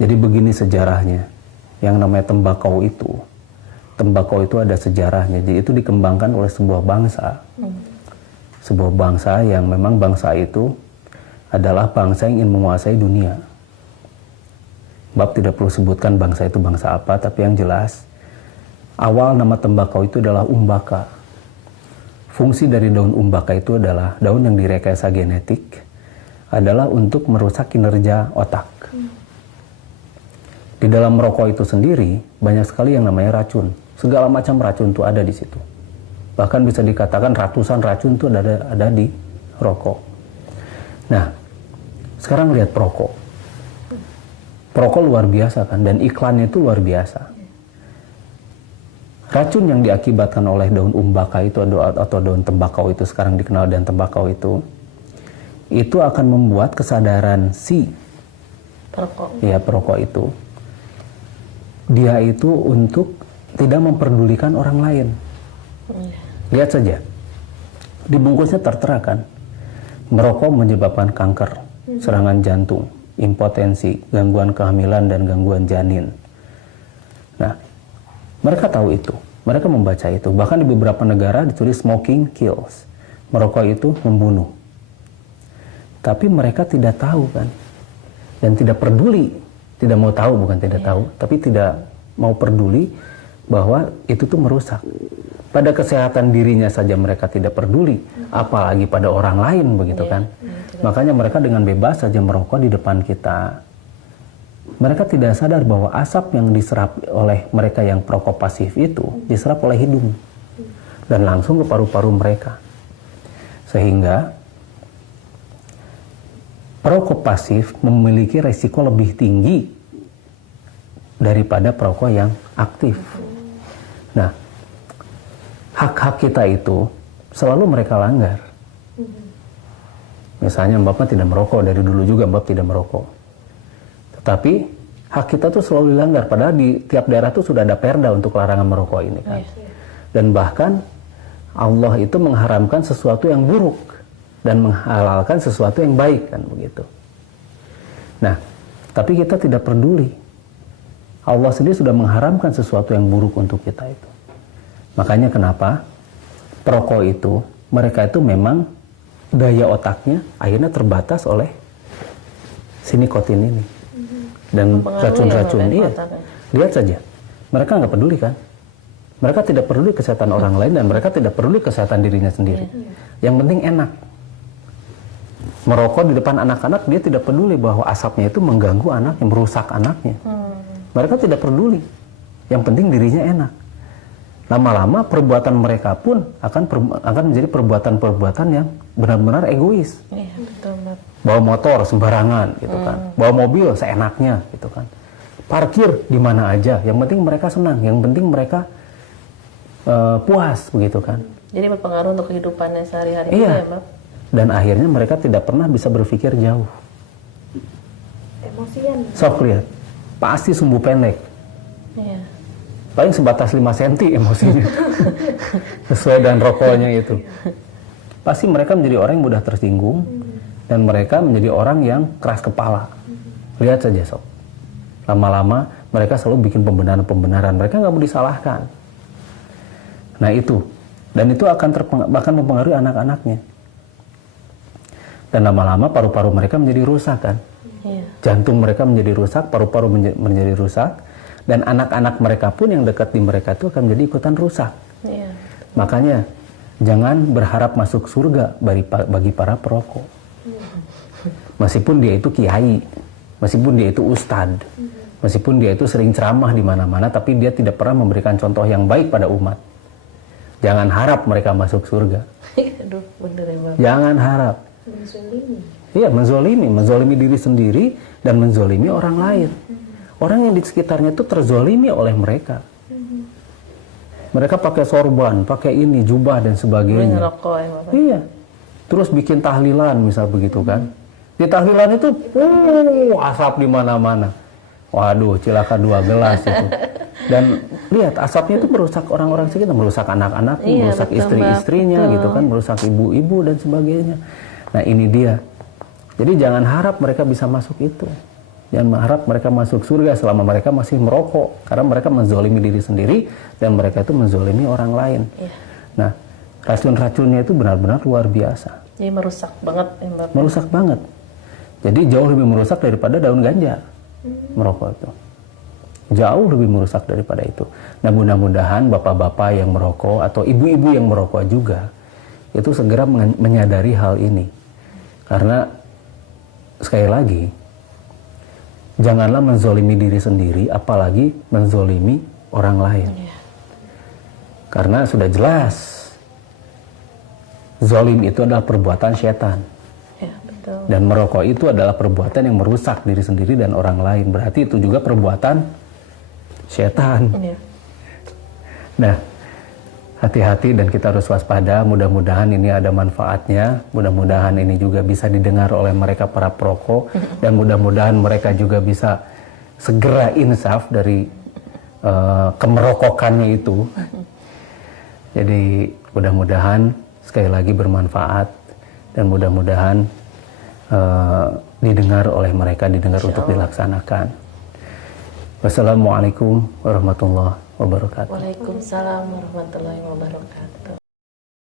Jadi begini sejarahnya. Yang namanya tembakau itu ada sejarahnya. Jadi itu dikembangkan oleh sebuah bangsa. Sebuah bangsa yang memang bangsa itu adalah bangsa yang ingin menguasai dunia. Bab tidak perlu sebutkan bangsa itu bangsa apa, tapi yang jelas awal nama tembakau itu adalah umbaka. Fungsi dari daun umbaka itu adalah daun yang direkayasa genetik, adalah untuk merusak kinerja otak. Di dalam rokok itu sendiri banyak sekali yang namanya racun. Segala macam racun itu ada di situ. Bahkan bisa dikatakan ratusan racun itu ada di rokok. Nah, sekarang lihat perokok. Perokok luar biasa kan, dan iklannya itu luar biasa. Racun yang diakibatkan oleh daun umbaka itu atau daun tembakau itu, sekarang dikenal dengan tembakau itu akan membuat kesadaran si perokok itu, dia itu untuk tidak memperdulikan orang lain. Lihat saja, di bungkusnya tertera kan, merokok menyebabkan kanker, serangan jantung, impotensi, gangguan kehamilan, dan gangguan janin. Nah, mereka tahu itu, mereka membaca itu. Bahkan di beberapa negara ditulis smoking kills, merokok itu membunuh. Tapi mereka tidak tahu kan, dan tidak peduli, tidak mau tahu, bukan tidak tahu, tapi tidak mau peduli bahwa itu tuh merusak. Pada kesehatan dirinya saja mereka tidak peduli, apalagi pada orang lain, begitu kan. Makanya mereka dengan bebas saja merokok di depan kita. Mereka tidak sadar bahwa asap yang diserap oleh mereka yang perokok pasif itu diserap oleh hidung dan langsung ke paru-paru mereka. Sehingga perokok pasif memiliki resiko lebih tinggi daripada perokok yang aktif. Nah, hak-hak kita itu selalu mereka langgar. Misalnya Bapak tidak merokok, dari dulu juga Bapak tidak merokok. Tetapi hak kita tuh selalu dilanggar, padahal di tiap daerah tuh sudah ada perda untuk larangan merokok ini kan. Dan bahkan Allah itu mengharamkan sesuatu yang buruk dan menghalalkan sesuatu yang baik kan, begitu. Nah, tapi kita tidak peduli. Allah sendiri sudah mengharamkan sesuatu yang buruk untuk kita itu. Makanya kenapa perokok itu, mereka itu memang daya otaknya akhirnya terbatas oleh si nikotin ini dan racun-racun. Iya, lihat saja, mereka nggak peduli kan. Mereka tidak peduli kesehatan orang lain dan mereka tidak peduli kesehatan dirinya sendiri. Yang penting enak. Merokok di depan anak-anak, dia tidak peduli bahwa asapnya itu mengganggu anaknya, merusak anaknya. Mereka tidak peduli. Yang penting dirinya enak. Lama-lama perbuatan mereka pun akan menjadi perbuatan-perbuatan yang benar-benar egois. Iya, betul. Bawa motor sembarangan gitu kan. Bawa mobil seenaknya gitu kan. Parkir di mana aja, yang penting mereka senang, yang penting mereka puas begitu kan. Jadi berpengaruh untuk kehidupannya sehari-hari. Iya. Ya, Bab? Dan akhirnya mereka tidak pernah bisa berpikir jauh. Emosian. Sok lihat, pasti sumbu pendek. Iya. Paling sebatas 5 cm emosinya. Sesuai dengan rokoknya itu. Pasti mereka menjadi orang yang mudah tersinggung. Dan mereka menjadi orang yang keras kepala. Lihat saja sob. Lama-lama mereka selalu bikin pembenaran-pembenaran. Mereka nggak mau disalahkan. Nah itu. Dan itu akan mempengaruhi anak-anaknya. Dan lama-lama paru-paru mereka menjadi rusak kan. Jantung mereka menjadi rusak, paru-paru menjadi rusak. Dan anak-anak mereka pun yang dekat di mereka itu akan menjadi ikutan rusak. Makanya jangan berharap masuk surga bagi para perokok. Meskipun dia itu kiai, meskipun dia itu ustad, meskipun dia itu sering ceramah di mana-mana, tapi dia tidak pernah memberikan contoh yang baik pada umat. Jangan harap mereka masuk surga. Aduh, bener ya, Bab. Jangan harap. Iya, menzolimi diri sendiri dan menzolimi orang lain. Orang yang di sekitarnya itu terzolimi oleh mereka. Mereka pakai sorban, pakai ini, jubah dan sebagainya. Ngerokok ya, Bapak. Iya. Terus bikin tahlilan misal begitu kan. Di tahlilan itu asap di mana-mana. Waduh, cilaka 2 gelas itu. Dan lihat asapnya itu merusak orang-orang sekitar, merusak anak-anaknya, Iya, merusak betul, istri-istrinya Mbak. gitu kan, merusak ibu-ibu dan sebagainya. Nah, ini dia. Jadi jangan harap mereka bisa masuk itu. Jangan mengharap mereka masuk surga selama mereka masih merokok, karena mereka menzolimi diri sendiri dan mereka itu menzolimi orang lain. Iya. Nah, racun-racunnya itu benar-benar luar biasa. Jadi merusak banget ya Mbak. Merusak banget. Jadi jauh lebih merusak daripada daun ganja. Merokok itu. Jauh lebih merusak daripada itu. Nah, mudah-mudahan bapak-bapak yang merokok atau ibu-ibu yang merokok juga itu segera menyadari hal ini. Karena sekali lagi, janganlah menzolimi diri sendiri, apalagi menzolimi orang lain. Iya. Karena sudah jelas, zolim itu adalah perbuatan setan. Ya, betul. Dan merokok itu adalah perbuatan yang merusak diri sendiri dan orang lain. Berarti itu juga perbuatan setan. Iya. Nah, hati-hati dan kita harus waspada. Mudah-mudahan ini ada manfaatnya. Mudah-mudahan ini juga bisa didengar oleh mereka para perokok. Dan mudah-mudahan mereka juga bisa segera insaf dari kemerokokannya itu. Jadi mudah-mudahan sekali lagi bermanfaat. Dan mudah-mudahan didengar oleh mereka, didengar untuk dilaksanakan. Wassalamualaikum warahmatullahi wabarakatuh. Waalaikumsalam warahmatullahi wabarakatuh.